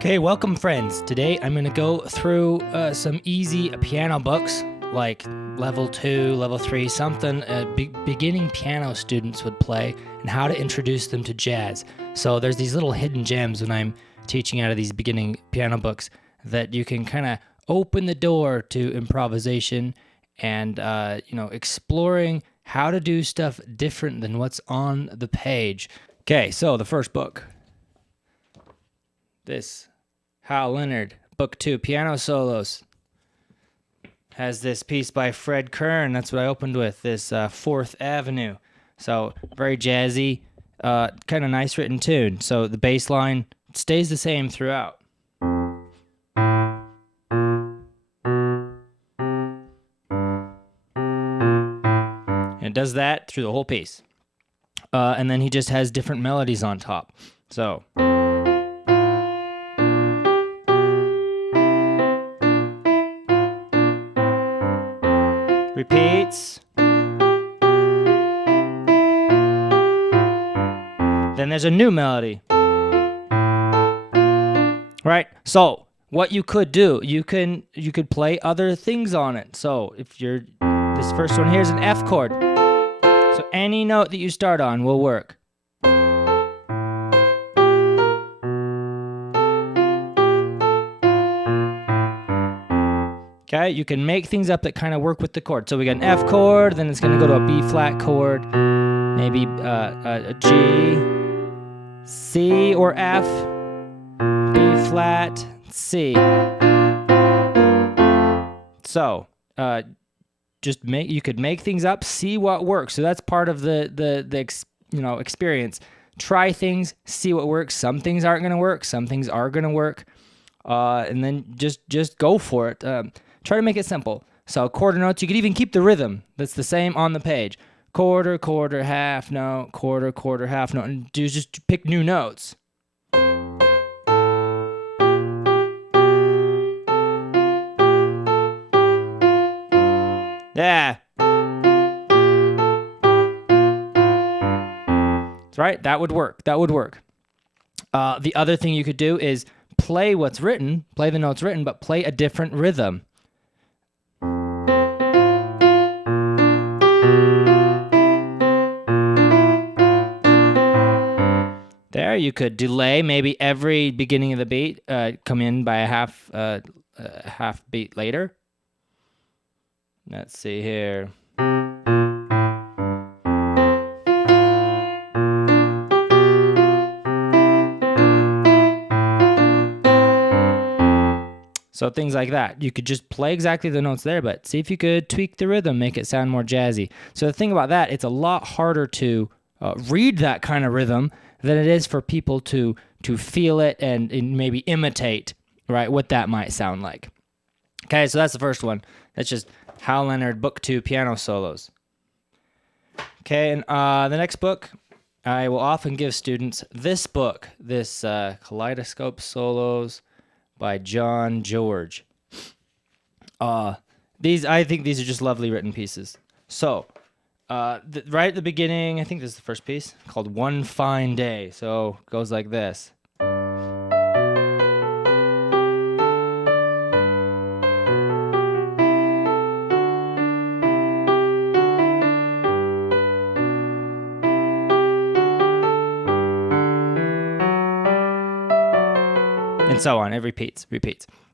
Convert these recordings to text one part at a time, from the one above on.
Okay, welcome friends. Today I'm going to go through some easy piano books like level 2, level 3, something beginning piano students would play and how to introduce them to jazz. So there's these little hidden gems when I'm teaching out of these beginning piano books that you can kind of open the door to improvisation and exploring how to do stuff different than what's on the page. Okay, so the first book. This Leonard, Book 2, Piano Solos. Has this piece by Fred Kern. That's what I opened with, this 4th Avenue. So very jazzy, kind of nice written tune. So the bass line stays the same throughout. And it does that through the whole piece. And then he just has different melodies on top. So... repeats. Then there's a new melody. Right? So, what you could do, you could play other things on it. So, if you're this first one here is an F chord. So, any note that you start on will work. Okay, you can make things up that kind of work with the chord. So we got an F chord, then it's going to go to a B flat chord, maybe a G, C or F, B flat, C. So you could make things up, see what works. So that's part of the experience. Try things, see what works. Some things aren't going to work. Some things are going to work, and then just go for it. Try to make it simple. So quarter notes, you could even keep the rhythm. That's the same on the page. Quarter, quarter, half note, quarter, quarter, half note. And just pick new notes. Yeah. That's right. That would work. The other thing you could do is play what's written, play the notes written, but play a different rhythm. There, you could delay maybe every beginning of the beat, come in by a half beat later. Let's see here. So things like that. You could just play exactly the notes there, but see if you could tweak the rhythm, make it sound more jazzy. So the thing about that, it's a lot harder to read that kind of rhythm than it is for people to feel it and maybe imitate, right, what that might sound like. Okay, so that's the first one. That's just Leonard, Book 2, Piano Solos. Okay, and the next book, I will often give students this book, this Kaleidoscope Solos by John George. I think these are just lovely written pieces. So, right at the beginning, I think this is the first piece, called One Fine Day. So it goes like this. And so on, it repeats.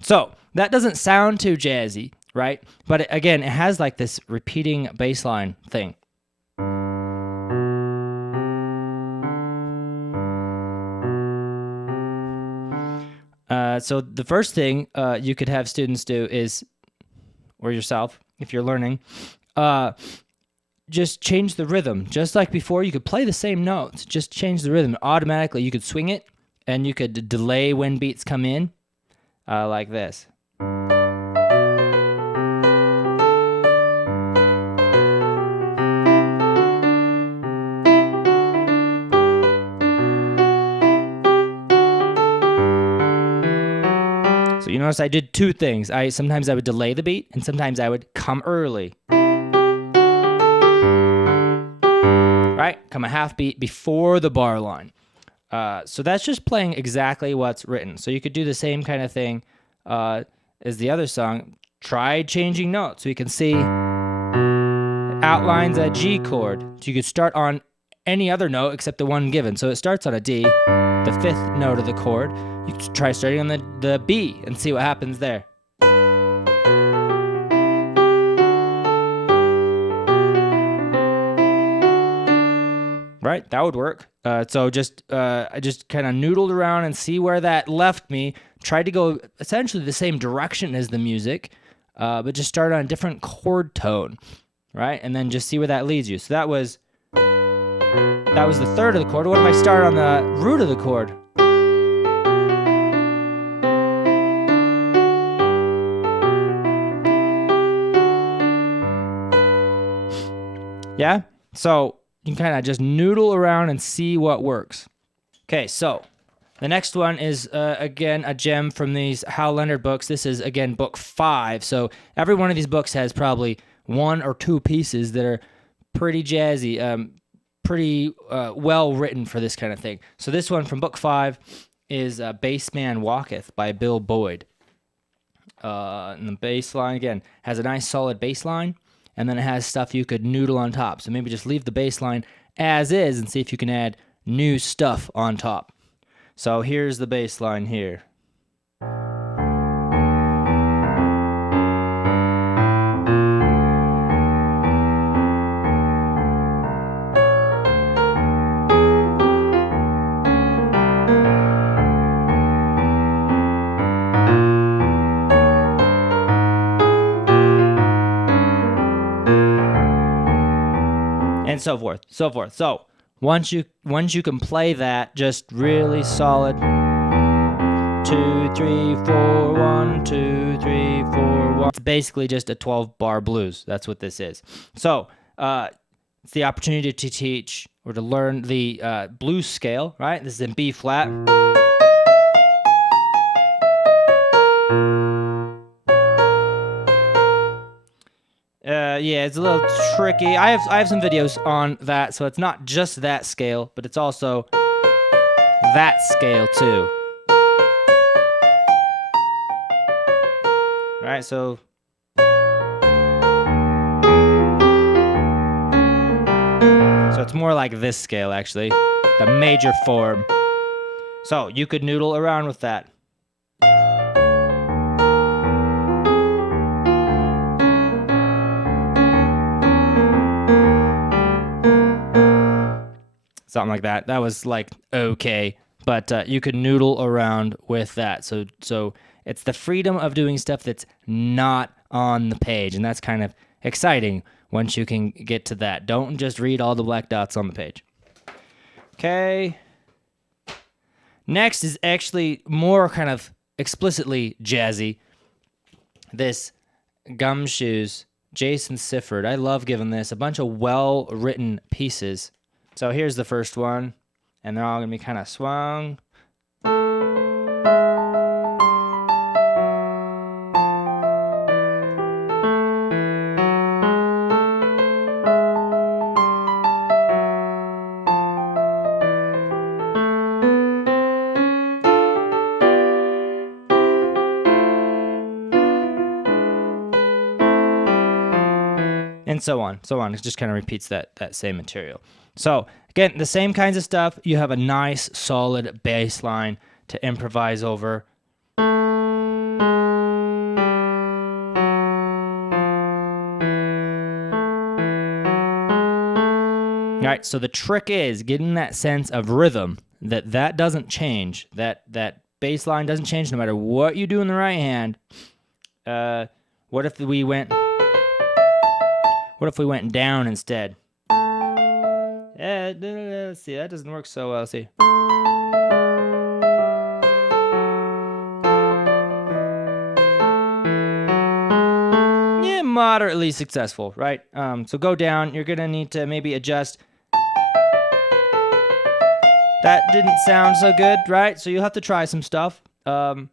So that doesn't sound too jazzy, right? But it has like this repeating bass line thing. So the first thing you could have students do is, or yourself, if you're learning, just change the rhythm. Just like before, you could play the same notes, just change the rhythm. Automatically, you could swing it, and you could delay when beats come in, like this. So you notice I did two things. Sometimes I would delay the beat, and sometimes I would come early. Right? Come a half beat before the bar line. So that's just playing exactly what's written. So you could do the same kind of thing as the other song. Try changing notes. So you can see outlines a G chord. So you could start on any other note except the one given. So it starts on a D, the fifth note of the chord. You could try starting on the B and see what happens there. Right, that would work. So I just kind of noodled around and see where that left me. Tried to go essentially the same direction as the music, but just start on a different chord tone, right? And then just see where that leads you. So that was the third of the chord. What if I start on the root of the chord? Yeah? So you can kind of just noodle around and see what works. Okay, so the next one is, again, a gem from these Hal Leonard books. This is, again, book 5. So every one of these books has probably 1 or 2 pieces that are pretty jazzy, pretty well written for this kind of thing. So this one from book 5 is Bassman Walketh by Bill Boyd. And the bass line, again, has a nice solid bass line, and then it has stuff you could noodle on top. So maybe just leave the bass line as is and see if you can add new stuff on top. So here's the bass line here. And so forth, so forth. So once you can play that just really solid, 2, 3, 4, 1, 2, 3, 4, 1. It's basically just a 12-bar blues. That's what this is. So it's the opportunity to teach or to learn the blues scale. Right, this is in B flat. Yeah, it's a little tricky. I have some videos on that, so it's not just that scale, but it's also that scale too. All right, so it's more like this scale actually, the major form. So you could noodle around with that. Something like that. That was like okay, but you could noodle around with that. So it's the freedom of doing stuff that's not on the page, and that's kind of exciting once you can get to that. Don't just read all the black dots on the page. Okay. Next is actually more kind of explicitly jazzy. This Gumshoes, Jason Sifford. I love giving this a bunch of well-written pieces. So here's the first one, and they're all going to be kind of swung. And so on, so on. It just kind of repeats that same material. So again, the same kinds of stuff. You have a nice, solid bass line to improvise over. All right, so the trick is getting that sense of rhythm, that doesn't change. That bass line doesn't change no matter what you do in the right hand. What if we went down instead? Let's see, that doesn't work so well. Let's see. Yeah, moderately successful, right? So go down. You're gonna need to maybe adjust. That didn't sound so good, right? So you'll have to try some stuff. All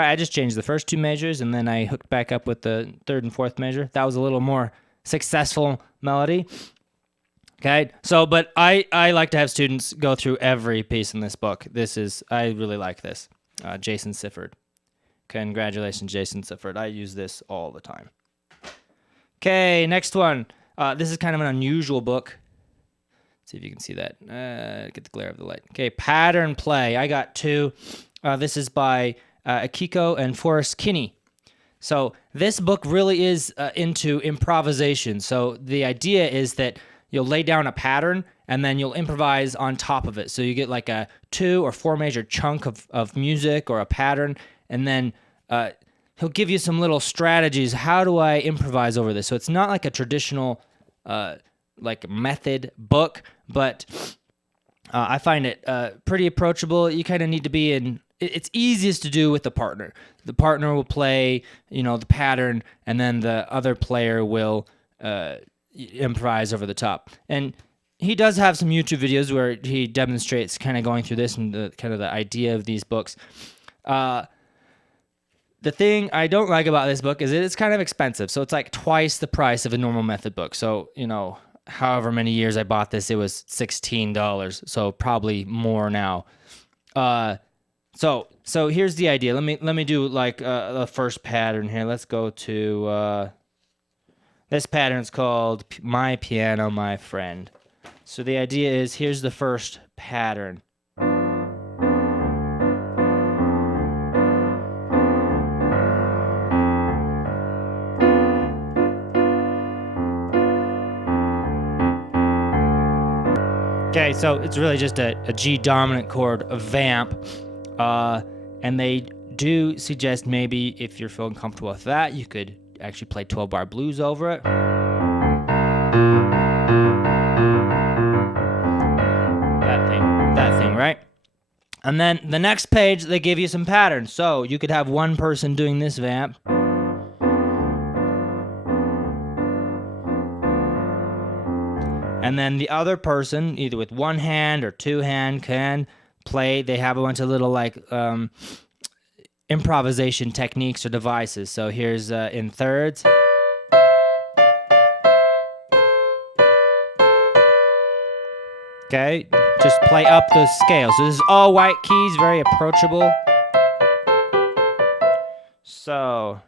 I just changed the first two measures, and then I hooked back up with the third and fourth measure. That was a little more successful melody. Okay, so, but I like to have students go through every piece in this book. I really like this. Jason Sifford. Congratulations, Jason Sifford. I use this all the time. Okay, next one. This is kind of an unusual book. Let's see if you can see that. Get the glare of the light. Okay, Pattern Play. I got two. This is by Akiko and Forrest Kinney. So this book really is into improvisation. So the idea is that you'll lay down a pattern and then you'll improvise on top of it. So you get like a 2 or 4 measure chunk of music or a pattern, and then he'll give you some little strategies. How do I improvise over this? So it's not like a traditional like method book, but I find it pretty approachable. You kind of need to be in. It's easiest to do with the partner. The partner will play, the pattern, and then the other player will improvise over the top. And he does have some YouTube videos where he demonstrates kind of going through this and the kind of the idea of these books. The thing I don't like about this book is it's kind of expensive. So it's like twice the price of a normal method book. So, however many years I bought this, it was $16. So probably more now. So here's the idea. Let me do like the first pattern here. Let's go to this pattern's called My Piano, My Friend. So the idea is, here's the first pattern. Okay, so it's really just a G dominant chord, a vamp, and they do suggest maybe if you're feeling comfortable with that, you could actually play 12-bar blues over it. That thing, right? And then the next page, they give you some patterns. So you could have one person doing this vamp. And then the other person, either with one hand or two hand, can play. They have a bunch of little like improvisation techniques or devices. So here's in thirds. Okay, just play up those scales. So this is all white keys, very approachable. So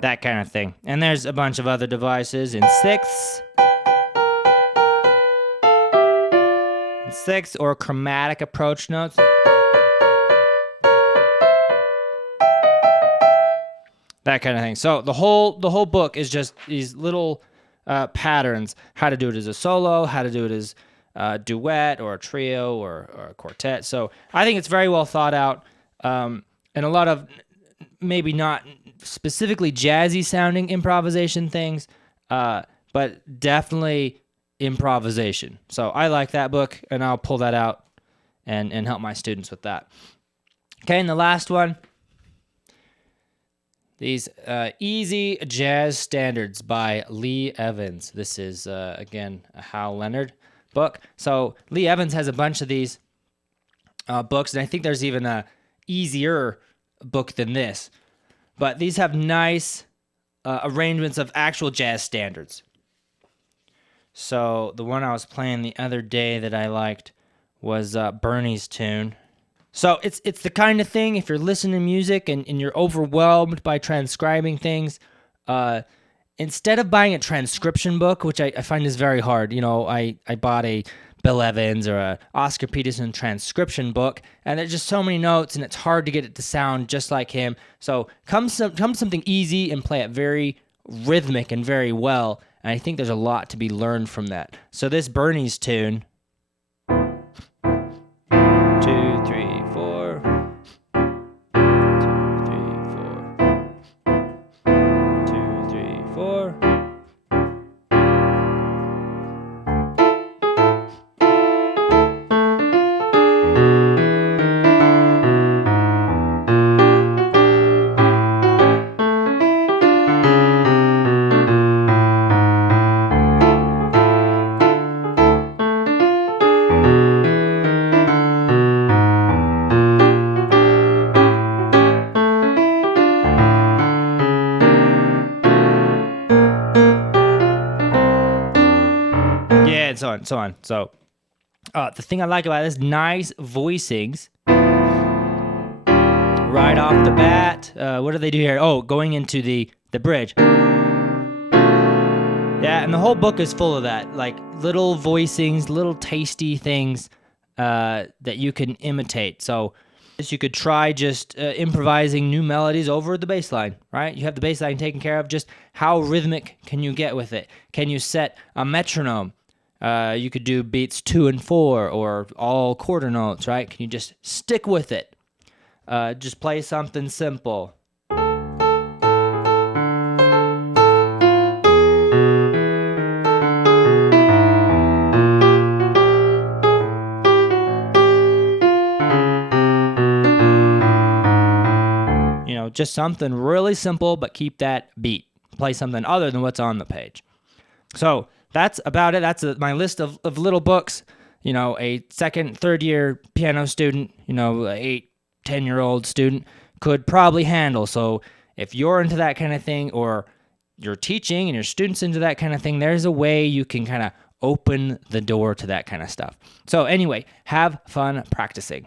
that kind of thing. And there's a bunch of other devices in sixths. Sixth or chromatic approach notes. That kind of thing. So the whole book is just these little patterns. How to do it as a solo, how to do it as a duet or a trio or a quartet. So I think it's very well thought out, and a lot of maybe not specifically jazzy sounding improvisation things, but definitely improvisation. So I like that book, and I'll pull that out and help my students with that. Okay, and the last one, these Easy Jazz Standards by Lee Evans. This is, again, a Hal Leonard book. So Lee Evans has a bunch of these books, and I think there's even a easier book than this. But these have nice arrangements of actual jazz standards. So the one I was playing the other day that I liked was Bernie's tune. So it's the kind of thing, if you're listening to music and you're overwhelmed by transcribing things, instead of buying a transcription book, which I find is very hard, I bought a Bill Evans or a Oscar Peterson transcription book, and there's just so many notes, and it's hard to get it to sound just like him. So come something easy and play it very rhythmic and very well. And I think there's a lot to be learned from that. So this Bernie's tune, 2, 3, 4, 2, 3, 4, 2, 3, 4. so on, so on. So the thing I like about this, nice voicings right off the bat. What do they do here? Oh, going into the bridge. Yeah, and the whole book is full of that, like little voicings, little tasty things that you can imitate. So you could try just improvising new melodies over the bass line, right? You have the bass line taken care of. Just how rhythmic can you get with it? Can you set a metronome? You could do beats 2 and 4 or all quarter notes, right? Can you just stick with it? Just play something simple. Just something really simple, but keep that beat. Play something other than what's on the page. So that's about it. That's my list of little books. A second, third year piano student, 8, 10-year-old student could probably handle. So if you're into that kind of thing, or you're teaching and your students into that kind of thing, there's a way you can kind of open the door to that kind of stuff. So anyway, have fun practicing.